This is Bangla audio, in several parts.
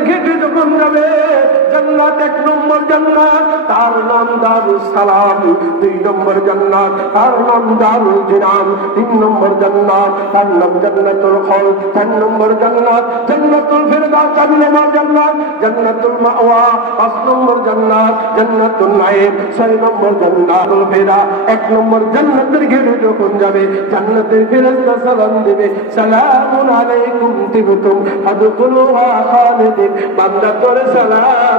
গেটে যখন যাবে জান্নাত, এক নম্বর জান্নাত, তার নাম দারুস সালাম দুই নম্বর জান্নাত, তার নাম দারুল জিনাম তিন নম্বর জান্নাত, তার নাম জান্নাতুল খল চার নম্বর জান্নাত, জান্নাতুল ফিরদাউস। চার নম্বর জান্নাত, জান্নাতুল মাওয়া। পাঁচ নম্বর জান্নাত, জান্নাতুল নাইম ছয় নম্বর জান্নাতুল ফেরা এক নম্বর জান্নাতের গেটে যখন যাবে, জান্নাতের ফেরেশতা সালাম দেবে, সালামুন আলাইকুম তিবতুম ফাদখুলুহা খালিদিন। বান্দা তোরে সালাম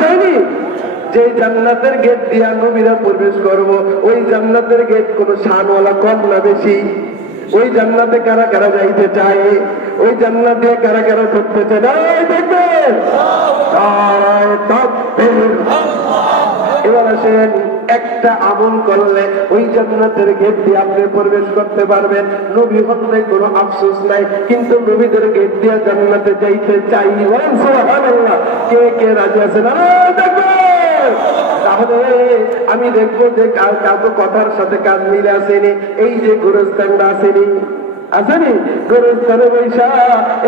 চাইনি যে জান্নাতের গেট দিয়া নবীরা প্রবেশ করব ওই জান্নাতের গেট কোন শানওয়ালা কম না বেশি। ওই জান্নাতে কারা কারা যাইতে চায়? ওই জান্নাতে কারা কারা করতে চায়? না দেখবে। এবার আসেন একটা আমল করলে ওই জান্নাতের গেট দিয়ে আপনি প্রবেশ করতে পারবেন। নবী হলে কোনো আফসোস নাই, কিন্তু নবীদের গেট দিয়ে জান্নাতে যাইতে চাই। কে কে রাজি আছেন আমি দেখব যে কার কাজ কথার সাথে কাজ মিলে আসেনি, এই যে গোরস্থানটা আসেনি। আসেনি গোরস্থানে বৈশা,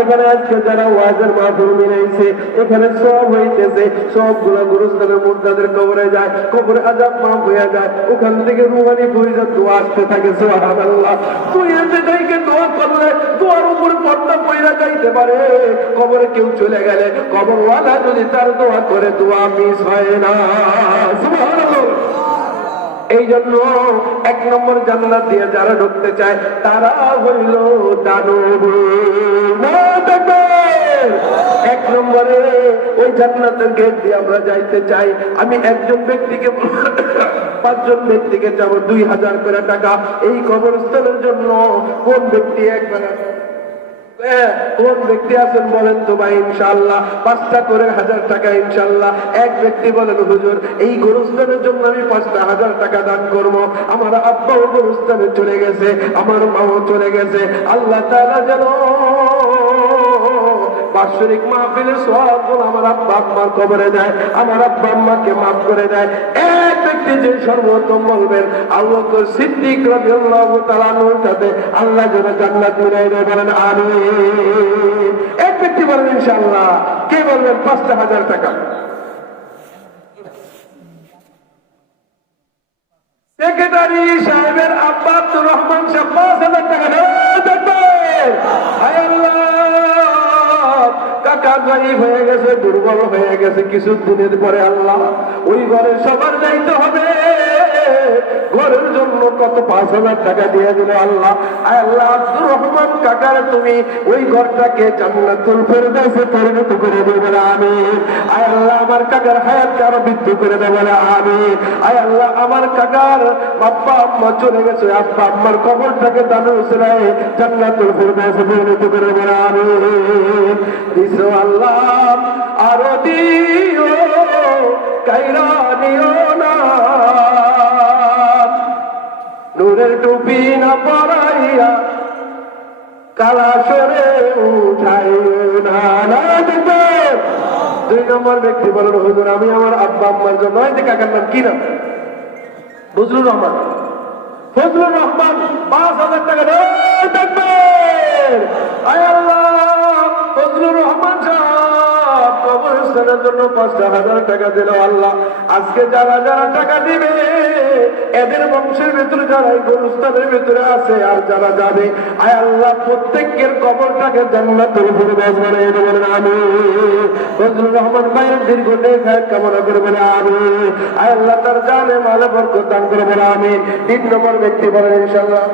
এখানে আজকে যারা ওয়াজের মাহফিল মিলাইছে, এখানে সব হইতেছে, সবগুলো গোরস্থানের মুর্দাদের কবরে যায়, কবরে আজাব মাফ হয়ে যায়, ওখান থেকে রুহানি পরিজাত দোয়া আসতে থাকে, সুবহানাল্লাহ। তুই এসে যাইকে দোয়া করলে, দোয়ার উপরে পর্দা পয়রা যাইতে পারে। কবরে কেউ চলে গেলে কবরওয়ালা যদি তার দোয়া করে, দোয়া মিস হয় না। এই জন্য এক নম্বর জান্নাত দিয়ে যারা ঢুকতে চায়, তারা হইল দানব। এক নম্বরে ওই জান্নাতের গেট দিয়ে আমরা যাইতে চাই। আমি একজন ব্যক্তিকে, পাঁচজন ব্যক্তিকে যাব দুই হাজার করে টাকা। এই কবরস্থানের জন্য কোন ব্যক্তি একবার কোন ব্যক্তি আছেন বলেন তো ভাই ইনশাল্লাহ পাঁচটা করে হাজার টাকা ইনশাল্লাহ এক ব্যক্তি বলেন, হুজুর, এই গরুস্থানের জন্য আমি পাঁচটা হাজার টাকা দান করব। আমার আব্বাও গরুস্থানে চলে গেছে, আমার মাও চলে গেছে। আল্লাহ তারা যেন বাৎসরিক মাহফিলের সব আমার আব্বা আম্মার কবরে দেয়, আমার আব্বা আম্মাকে মাফ করে দেয়। এক ব্যক্তি যে সর্বোত্তম বলবেন, আল্লাহ তো সিদ্দিক তাআলা আনহুর সাথে আল্লাহ যেন জান্নাত মিলাই দেয় বলেন, আমিন। এক ব্যক্তি বলেন ইনশাআল্লাহ। কে বলবেন, পাঁচটা হাজার টাকা। সেক্রেটারি সাহেবের আব্বা আব্দুর রহমান সাহেব গরিব হয়ে গেছে, দুর্বল হয়ে গেছে কিছু দিনের পরে আল্লাহ ওই ঘরে সবার যাইতে হবে। ঘরের জন্য কত পাঁচ হাজার টাকা দিয়ে দিল আল্লাহ। আল্লাহ, আব্দুর রহমান কাকার তুমি ওই ঘরটাকে জান্নাতুল ফেরদাউসে পরিণত করে দেবে আমি আয় আল্লাহ, আমার কাকার হায়াতকে আরও বৃদ্ধি করে দেবে আমি আয় আল্লাহ, আমার কাকার আব্বা আম্মা চলে গেছে। আব্বা, আম্মার কবরটাকে দানে উসরায় জান্নাতুল ফেরদাউসে পরিণত করে দেবে আমি দিছো আল্লাহ, আরও দিও, কাইরা দিও না। না পরাইয়া কালা সরে উঠাই দুই নম্বর ব্যক্তি বলেন, হুজুর, আমি আমার আব্বা আম্মার জন্য এই যে কাকার নাম কি নাম? ফজলুর রহমান। ফজলুর রহমান, পাঁচ হাজার টাকা দেয় দেখবে আয় আল্লাহ, ফজলুর রহমান সাহেব। কবরস্থানের জন্য পাঁচটা হাজার টাকা দিল আল্লাহ। আজকে যারা যারা টাকা দিবে, এদের বংশের ভেতরে যারা এই গরুস্থানের ভেতরে আছে, আর যারা যাবে, আয় আল্লাহ, প্রত্যেকের কবরটাকে জান্নাতের উপরে বাস বানিয়ে দেবেন আমি ফজলুর রহমান ভাইয়ের দীর্ঘ নেক কামনা করে বলে আমি আয় আল্লাহ, তার জানে মালে বরকত দান করে আমি তিন নম্বর ব্যক্তি বলেন ইনশাল্লাহ